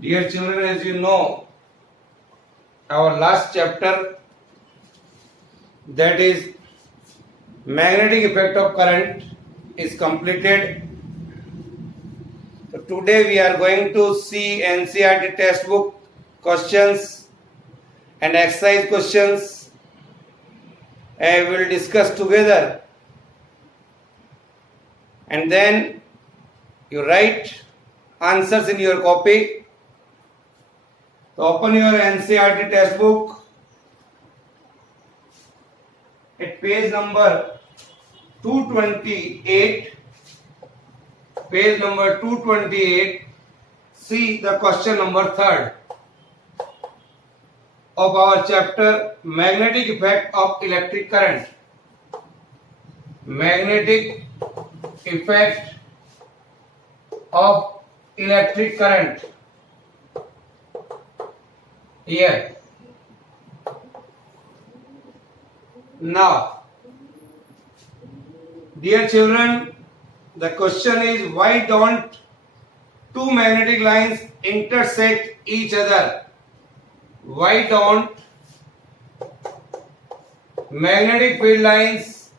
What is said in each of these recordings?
Dear children, as you know, our last chapter, that is magnetic effect of current, is completed. So today we are going to see NCERT textbook questions and exercise questions, and we will discuss together, and then you write answers in your copy. So open your NCERT textbook at page number 228. Page number 228. See the question number 3rd of our chapter, magnetic effect of electric current. Magnetic effect of electric current. Here. Now, dear children, the question is, why don't two magnetic lines intersect each other? Why don't magnetic field lines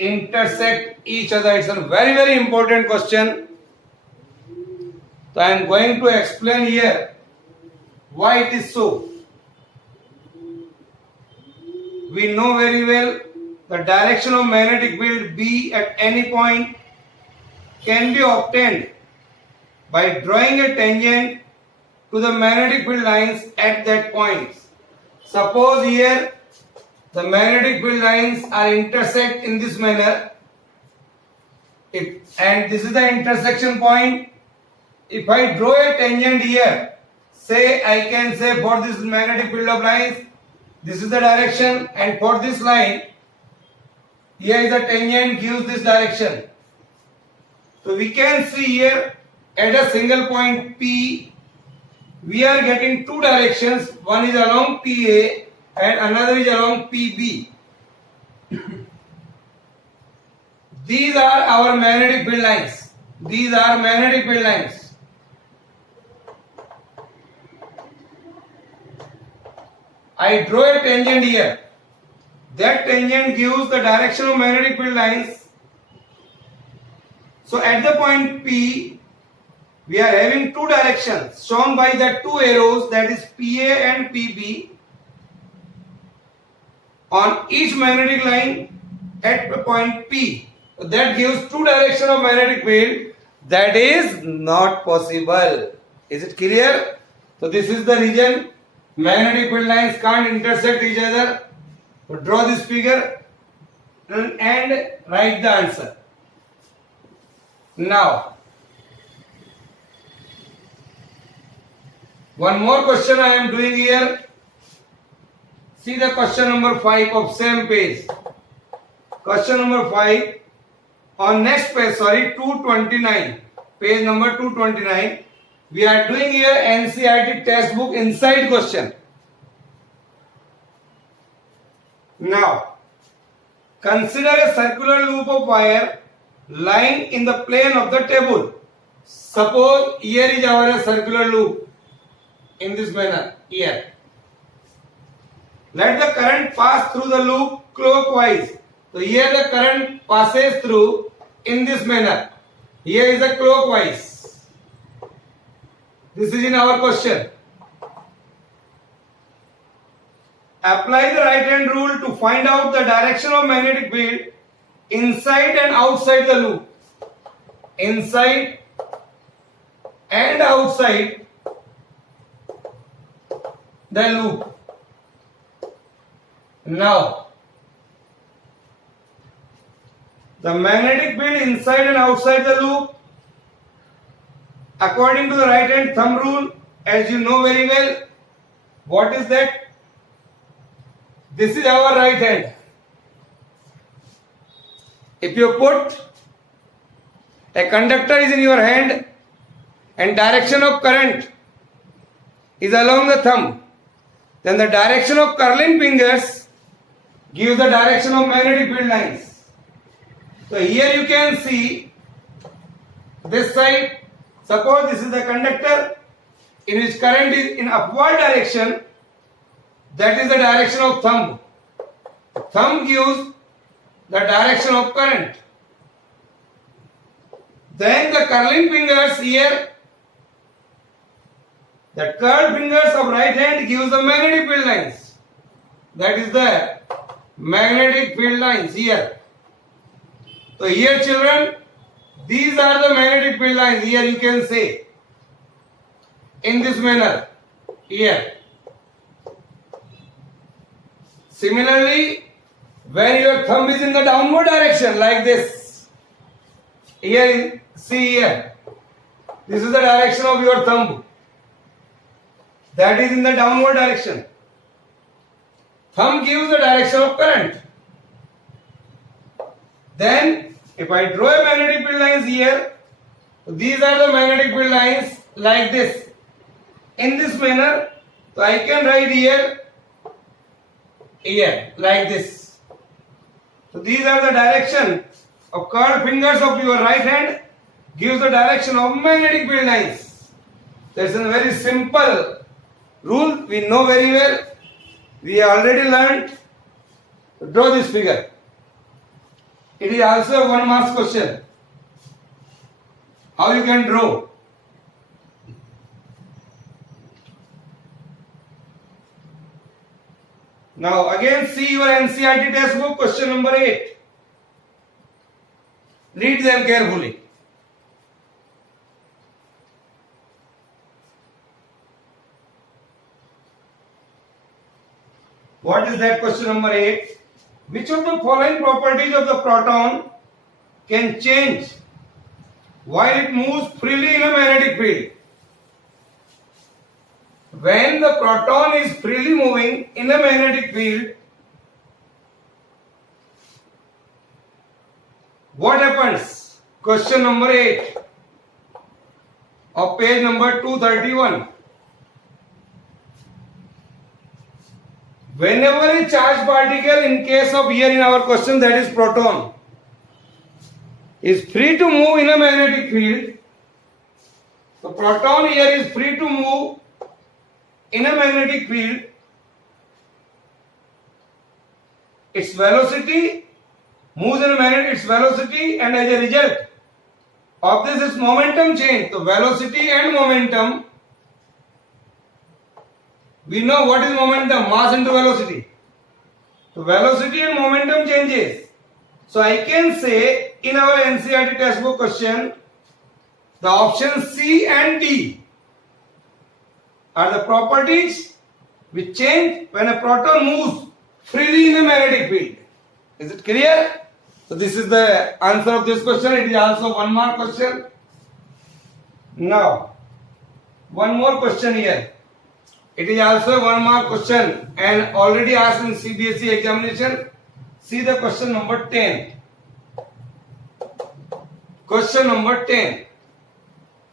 intersect each other? It's a very, very important question. So I am going to explain here why it is so. We know very well the direction of magnetic field B at any point can be obtained by drawing a tangent to the magnetic field lines at that point. Suppose here the magnetic field lines are intersect in this manner, and this is the intersection point. If I draw a tangent here, say I can say for this magnetic field of lines, this is the direction, and for this line, here is a tangent gives this direction. So we can see here at a single point P, we are getting two directions. One is along PA and another is along PB. These are our magnetic field lines. These are magnetic field lines. I draw a tangent here. That tangent gives the direction of magnetic field lines. So at the point P, we are having two directions shown by the two arrows, that is PA and PB, on each magnetic line at the point P. So that gives two directions of magnetic field. That is not possible. Is it clear? So this is the region. Magnetic field lines can't intersect each other. So draw this figure and write the answer. Now, one more question I am doing here. See the question number 5 of same page. Question number 5 on next page, 229. Page number 229. We are doing here NCERT textbook inside question. Now, consider a circular loop of wire lying in the plane of the table. Suppose here is our circular loop in this manner here. Let the current pass through the loop clockwise. So here the current passes through in this manner. Here is a clockwise. This is in our question. Apply the right hand rule to find out the direction of magnetic field inside and outside the loop. Inside and outside the loop. Now, the magnetic field inside and outside the loop, according to the right hand thumb rule, as you know very well, what is that? This is our right hand. If you put a conductor is in your hand and direction of current is along the thumb, then the direction of curling fingers gives the direction of magnetic field lines. So here you can see this side. Suppose this is the conductor in which current is in upward direction. That is the direction of thumb. Thumb gives the direction of current. Then the curling fingers here, the curved fingers of right hand gives the magnetic field lines. That is the magnetic field lines here. So here children, these are the magnetic field lines. Here you can say in this manner here. Similarly, when your thumb is in the downward direction like this, here see here, this is the direction of your thumb. That is in the downward direction. Thumb gives the direction of current. Then if I draw a magnetic field lines here, these are the magnetic field lines like this. In this manner, so I can write here like this. So these are the direction of curved fingers of your right hand gives the direction of magnetic field lines. That's a very simple rule. We know very well. We already learned to draw this figure. It is also a 1 marks question. How you can draw? Now again see your NCERT textbook, question number 8. Read them carefully. What is that, question number 8? Which of the following properties of the proton can change while it moves freely in a magnetic field? When the proton is freely moving in a magnetic field, what happens? Question number 8 of page number 231. Whenever a charged particle, in case of here in our question, that is proton, is free to move in a magnetic field, the proton here is free to move in a magnetic field, its velocity moves in a magnetic, its velocity, and as a result of this is momentum change. So velocity and momentum, we know what is momentum, mass into velocity. So velocity and momentum changes. So I can say in our NCERT textbook question, the options C and D are the properties which change when a proton moves freely in a magnetic field. Is it clear? So this is the answer of this question. It is also 1 mark question. Now, one more question here. It is also a 1 mark question and already asked in CBSE examination. See the question number 10. Question number 10.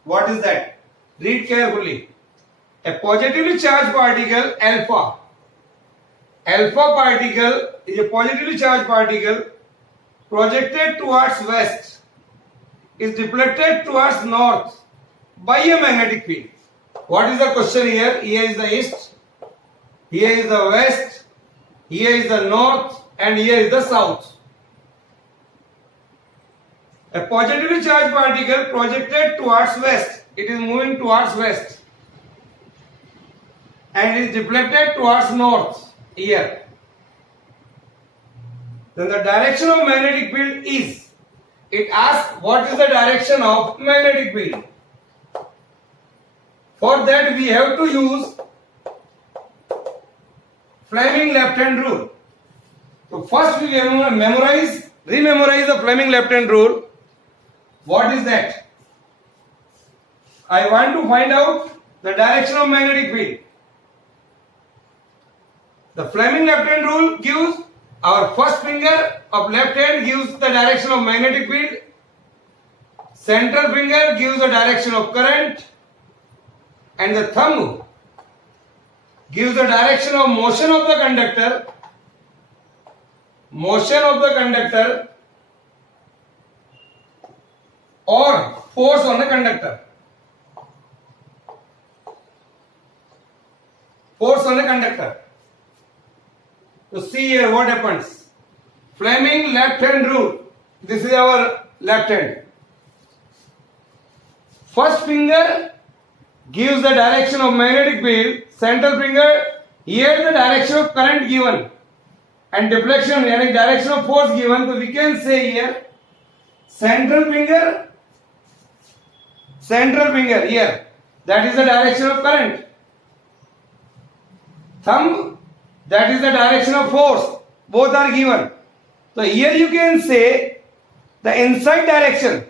What is that? Read carefully. A positively charged particle alpha. Alpha particle is a positively charged particle projected towards west, is deflected towards north by a magnetic field. What is the question here? Here is the east, here is the west, here is the north, and here is the south. A positively charged particle projected towards west, it is moving towards west, and is deflected towards north here. Then the direction of magnetic field is, it asks what is the direction of magnetic field. For that we have to use Fleming left hand rule. So first we memorize the Fleming left hand rule. What is that? I want to find out the direction of magnetic field. The Fleming left hand rule gives our first finger of left hand gives the direction of magnetic field. Central finger gives the direction of current. And the thumb gives the direction of motion of the conductor. Motion of the conductor or force on the conductor. Force on the conductor. So see here what happens. Fleming left hand rule. This is our left hand. First finger gives the direction of magnetic field. Central finger here the direction of current given. And deflection yani direction of force given. So we can say here central finger here. That is the direction of current. Thumb, that is the direction of force. Both are given. So here you can say the inside direction.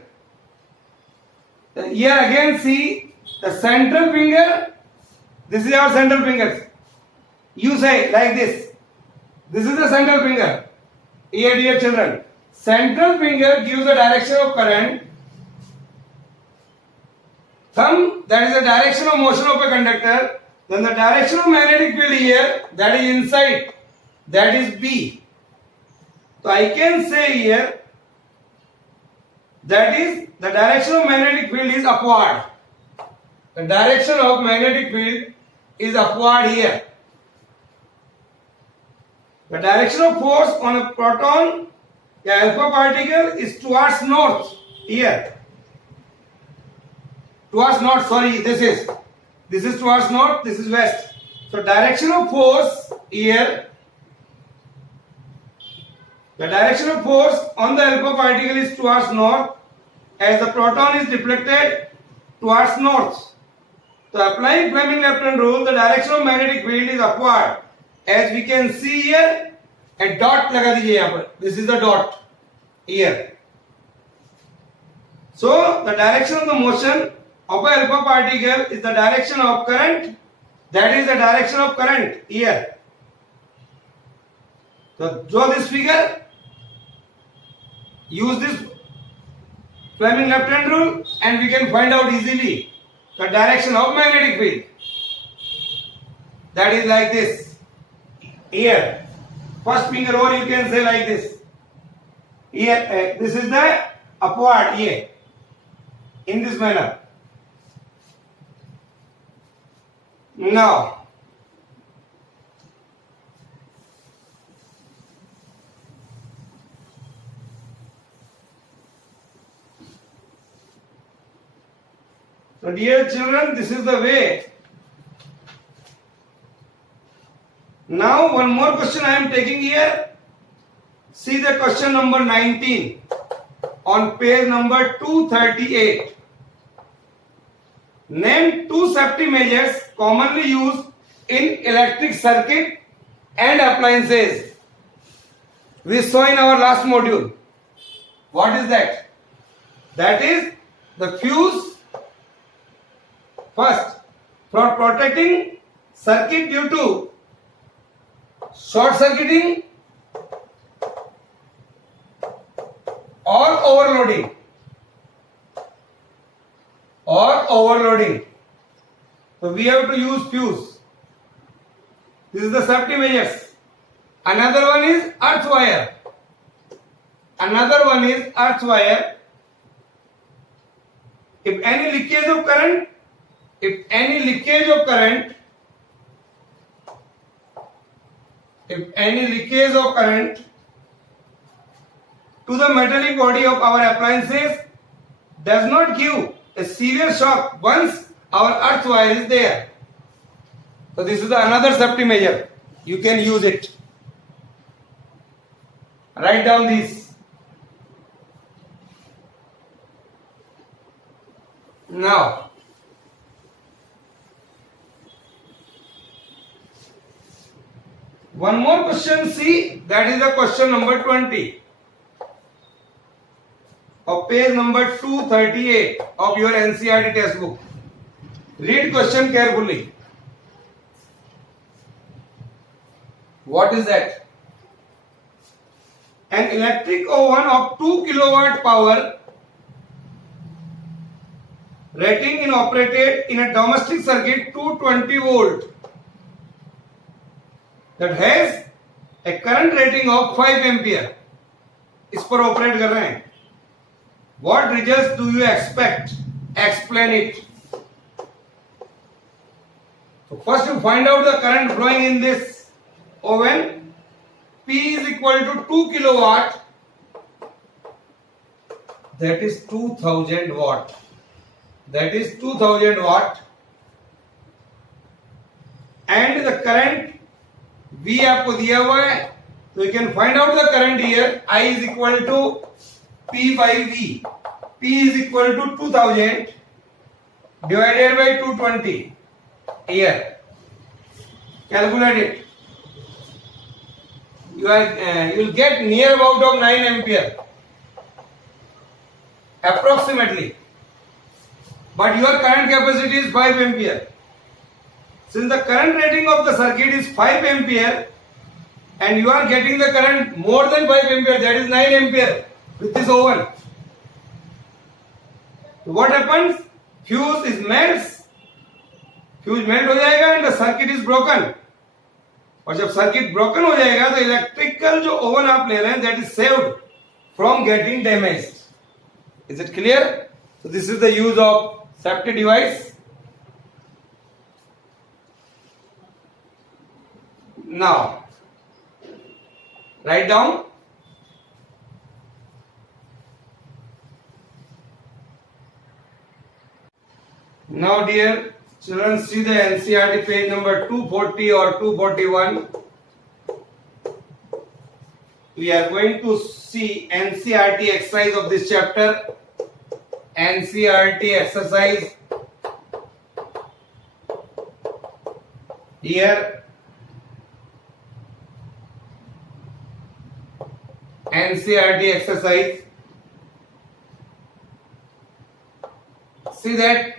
Here again see the central finger. This is our central finger. You say like this. This is the central finger. Here dear children. Central finger gives the direction of current. Thumb, that is the direction of motion of a conductor. Then the direction of magnetic field here, that is inside, that is B. So I can say here, that is the direction of magnetic field is upward. The direction of magnetic field is upward here. The direction of force on a proton, the alpha particle, is towards north here. Towards north, sorry, this is towards north, this is west. So direction of force here, the direction of force on the alpha particle is towards north as the proton is deflected towards north. So applying Fleming left hand rule, the direction of magnetic field is upward. As we can see here, a dot लगा दीजिए यहाँ पर. This is the dot here. So the direction of the motion of a alpha particle is the direction of current. That is the direction of current here. So draw this figure. Use this Fleming left hand rule and we can find out easily the direction of magnetic field. That is like this. Here. First finger over you can say like this. Here, this is the upward here. In this manner. Now, so dear children, this is the way. Now one more question I am taking here. See the question number 19 on page number 238. Name two safety measures commonly used in electric circuit and appliances. We saw in our last module. What is that? That is the fuse. First, for protecting circuit due to short circuiting or overloading. So we have to use fuse. This is the safety measures. Another one is earth wire. If any leakage of current to the metallic body of our appliances does not give a severe shock once our earth wire is there. So this is another safety measure. You can use it. Write down this. Now, one more question, see, that is the question number 20 of page number 238 of your NCERT textbook. Read question carefully. What is that? An electric oven of 2 kilowatt power rating is operated in a domestic circuit 220 volt that has a current rating of 5 ampere. इस पर operate कर रहे हैं. What results do you expect? Explain it. So first you find out the current flowing in this oven. P is equal to 2 kilowatt. That is 2000 watt. That is 2000 watt. And the current V आपको दिया हुआ है, so you can find out the current here. I is equal to P by V. P is equal to 2000 divided by 220 here. Calculate it. You will get near about of 9 ampere approximately. But your current capacity is 5 ampere. Since the current rating of the circuit is 5 ampere and you are getting the current more than 5 ampere, that is 9 ampere with this oven. So what happens? Fuse melts हो जाएगा and the circuit is broken. और जब circuit broken हो जाएगा तो electrical जो oven आप ले रहे हैं that is saved from getting damaged. Is it clear? So this is the use of safety device. Now, write down. Now, dear children, see the NCERT page number 240 or 241. We are going to see NCERT exercise of this chapter. NCERT exercise. Here. NCERT exercise. See that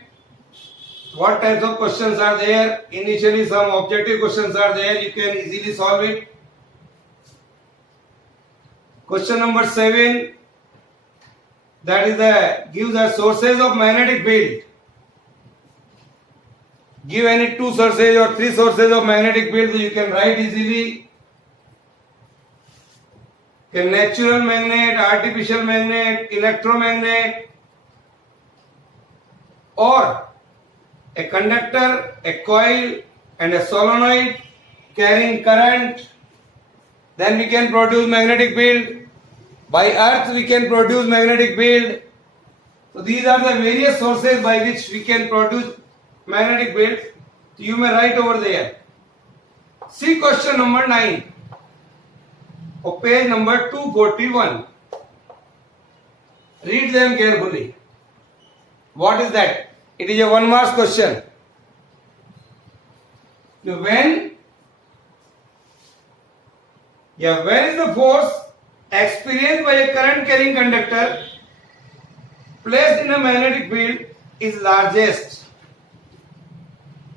what types of questions are there. Initially some objective questions are there. You can easily solve it. Question number 7. That is give the sources of magnetic field. Give any 2 sources or 3 sources of magnetic field, so you can write easily. A natural magnet, artificial magnet, electromagnet, or a conductor, a coil, and a solenoid carrying current. Then we can produce magnetic field. By earth we can produce magnetic field. So these are the various sources by which we can produce magnetic field. So you may write over there. See question number 9. Or page number 241. Read them carefully. What is that? It is a 1 mark question. When is the force experienced by a current carrying conductor placed in a magnetic field is largest?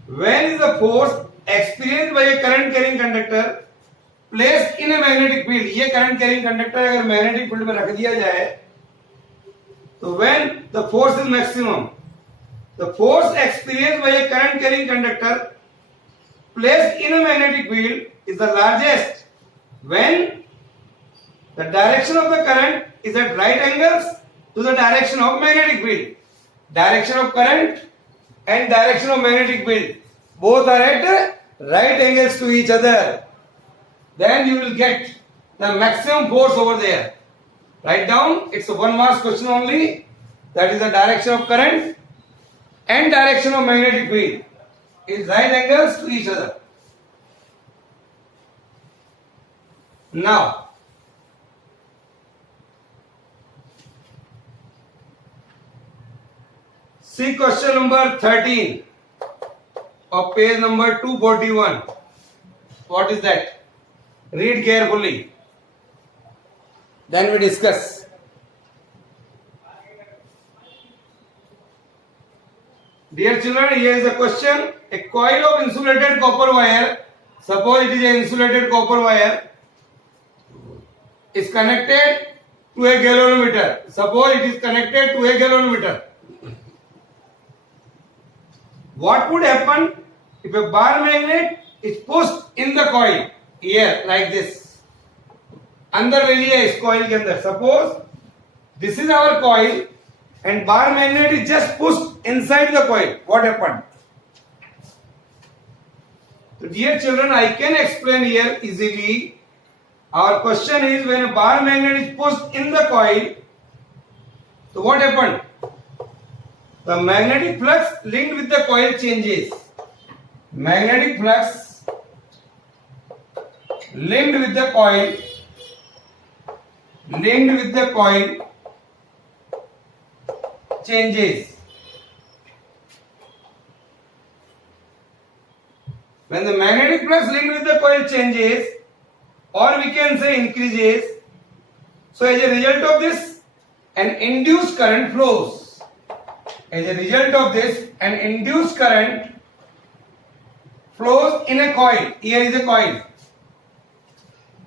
When is the force experienced by a current carrying conductor placed in a magnetic field? ये current carrying conductor अगर magnetic field में रख दिया जाए तो when the force is maximum, the force experienced by a current carrying conductor placed in a magnetic field is the largest when the direction of the current is at right angles to the direction of magnetic field. Direction of current and direction of magnetic field both are at right angles to each other. Then you will get the maximum force over there. Write down, it's a 1 mark question only. That is the direction of current and direction of magnetic field is right angles to each other. Now, see question number 13 of page number 241. What is that? Read carefully. Then we discuss. Dear children, here is a question. A coil of insulated copper wire, suppose it is an insulated copper wire, is connected to a galvanometer. Suppose it is connected to a galvanometer. What would happen if a bar magnet is pushed in the coil here like this? अंदर ले लिया इस coil के अंदर. Suppose this is our coil and bar magnet is just pushed inside the coil. What happened? So dear children, I can explain here easily. Our question is, when a bar magnet is pushed in the coil, so what happened? The magnetic flux linked with the coil changes. Magnetic flux linked with the coil changes. When the magnetic flux linked with the coil changes, or we can say increases, so as a result of this, an induced current flows. As a result of this, an induced current flows in a coil. Here is a coil.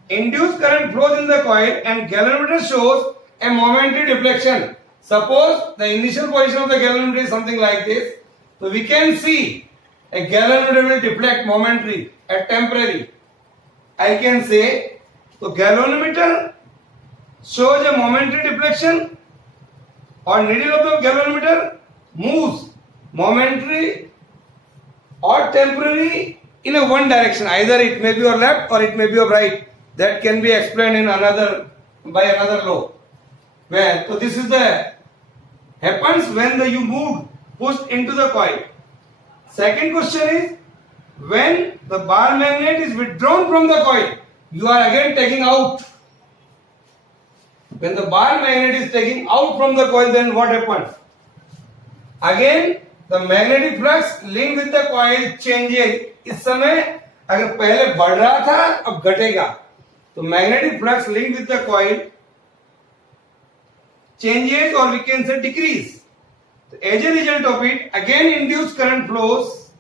Induced current flows in the coil and galvanometer shows a momentary deflection. Suppose the initial position of the galvanometer is something like this. So we can see a galvanometer will deflect momentary at temporary. I can say, so galvanometer shows a momentary deflection, or needle of the galvanometer moves momentary or temporary in a one direction. Either it may be your left or it may be your right. That can be explained in by another law. Well, so this is the happens when you move pushed into the coil. Second question is, when the bar magnet is withdrawn from the coil, you are again taking out. When the bar magnet is taking out from the coil, then what happens? Again, the magnetic flux linked with the coil changes. इस समय अगर पहले बढ़ रहा था, अब घटेगा. तो magnetic flux linked with the coil changes, or we can say decrease. So as a result of it, again induced current flows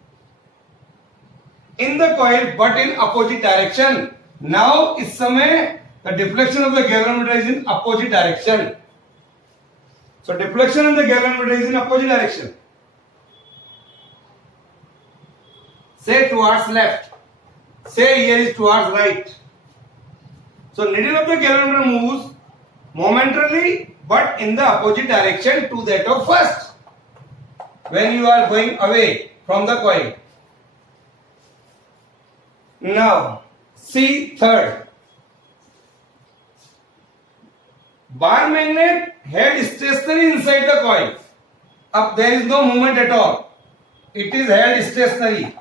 in the coil but in opposite direction. Now इस समय the deflection of the galvanometer is in opposite direction. So deflection of the galvanometer is in opposite direction. Say towards left. Say here is towards right. So needle of the galvanometer moves momentarily but in the opposite direction to that of first. When you are going away from the coil. Now see third. Bar magnet held stationary inside the coil. Up there is no movement at all. It is held stationary.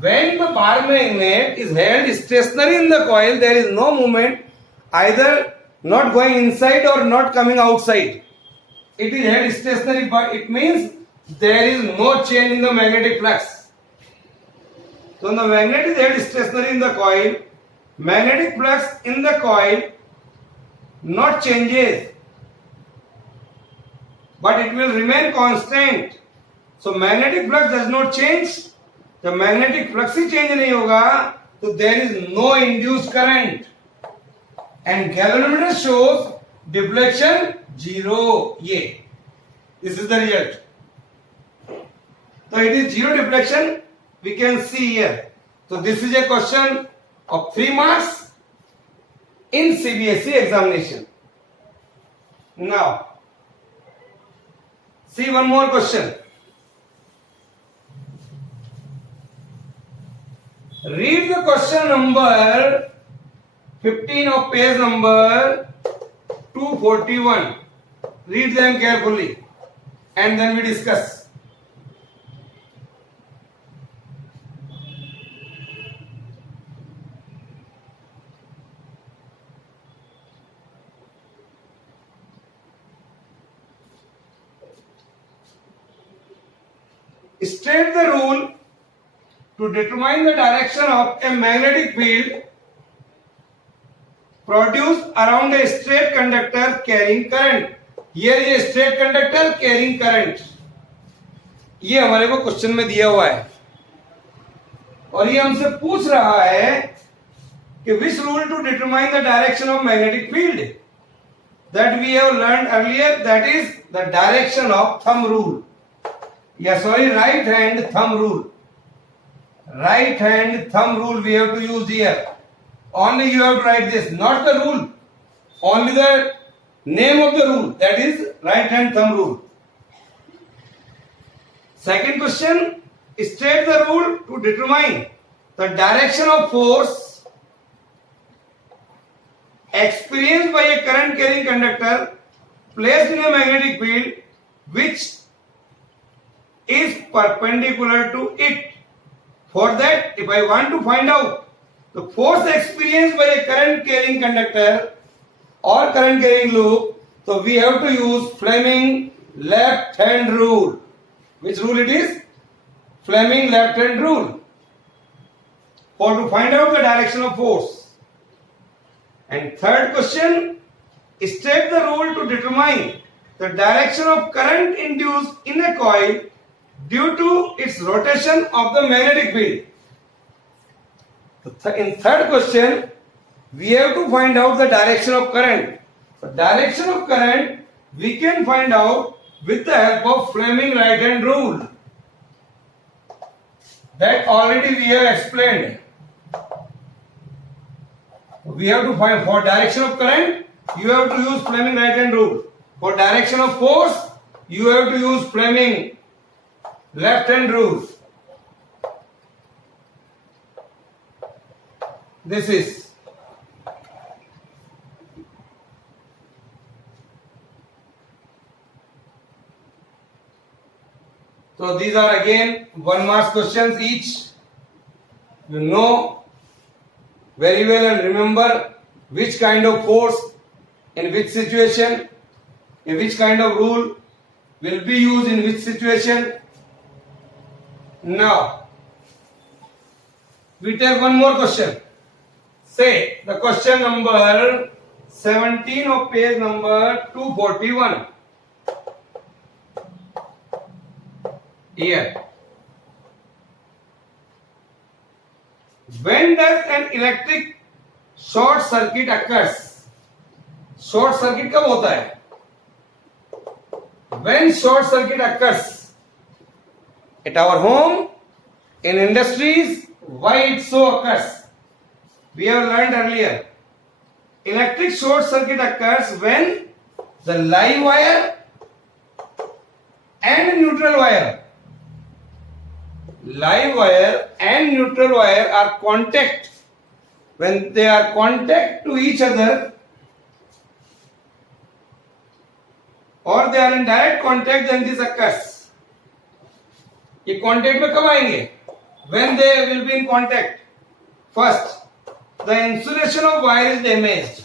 When the bar magnet is held stationary in the coil, there is no movement, either not going inside or not coming outside. It is held stationary, but it means there is no change in the magnetic flux. So the magnet is held stationary in the coil. Magnetic flux in the coil not changes, but it will remain constant. So magnetic flux does not change. The magnetic flux he change नहीं होगा, so there is no induced current. And galvanometer shows deflection 0. ये. This is the result. So it is 0 deflection. We can see here. So this is a question of 3 marks in CBSE examination. Now, see one more question. Read the question number 15 of page number 241. Read them carefully and then we discuss. State the rule to determine the direction of a magnetic field produced around a straight conductor carrying current. Here is a straight conductor carrying current. ये हमारे को question में दिया हुआ है और ये हमसे पूछ रहा है कि which rule to determine the direction of magnetic field that we have learned earlier, that is the direction of thumb rule. Right hand thumb rule. Right hand thumb rule we have to use here. Only you have to write this, not the rule. only the name of the rule, that is right hand thumb rule. Second question, state the rule to determine the direction of force experienced by a current carrying conductor placed in a magnetic field which is perpendicular to it. For that, if I want to find out the force experienced by a current carrying conductor or current carrying loop, so we have to use Fleming left hand rule. Which rule it is? Fleming left hand rule. For to find out the direction of force. And third question, state the rule to determine the direction of current induced in a coil due to its rotation of the magnetic field. In third question, we have to find out the direction of current. The direction of current we can find out with the help of Fleming right hand rule. That already we have explained. We have to find for direction of current, you have to use Fleming right hand rule. For direction of force, you have to use Fleming left hand rule. This is. So these are again 1 mark questions each. You know very well and remember which kind of force in which situation, in which kind of rule will be used in which situation. Now we take one more question. Say the question number 17 of page number 241. Here. When does an electric short circuit occurs? Short circuit कब होता है? When short circuit occurs at our home, in industries, why it so occurs? We have learned earlier. Electric short circuit occurs when the live wire and neutral wire are contact. When they are contact to each other or they are in direct contact, then this occurs. ये contact में कब आएंगे? When they will be in contact. First, the insulation of wire is damaged.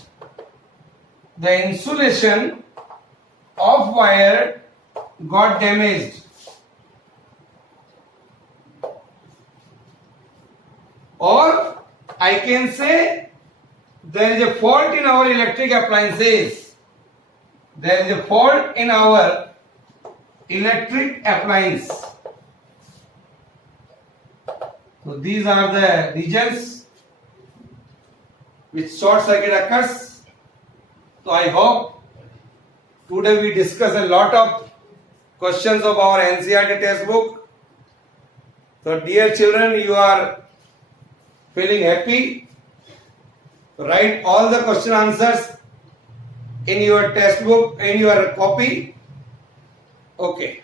The insulation of wire got damaged. Or I can say there is a fault in our electric appliances. There is a fault in our electric appliance. So these are the regions which short circuit occurs. So I hope today we discuss a lot of questions of our NCERT textbook. So dear children, you are feeling happy? Write all the question answers in your textbook, in your copy. Okay.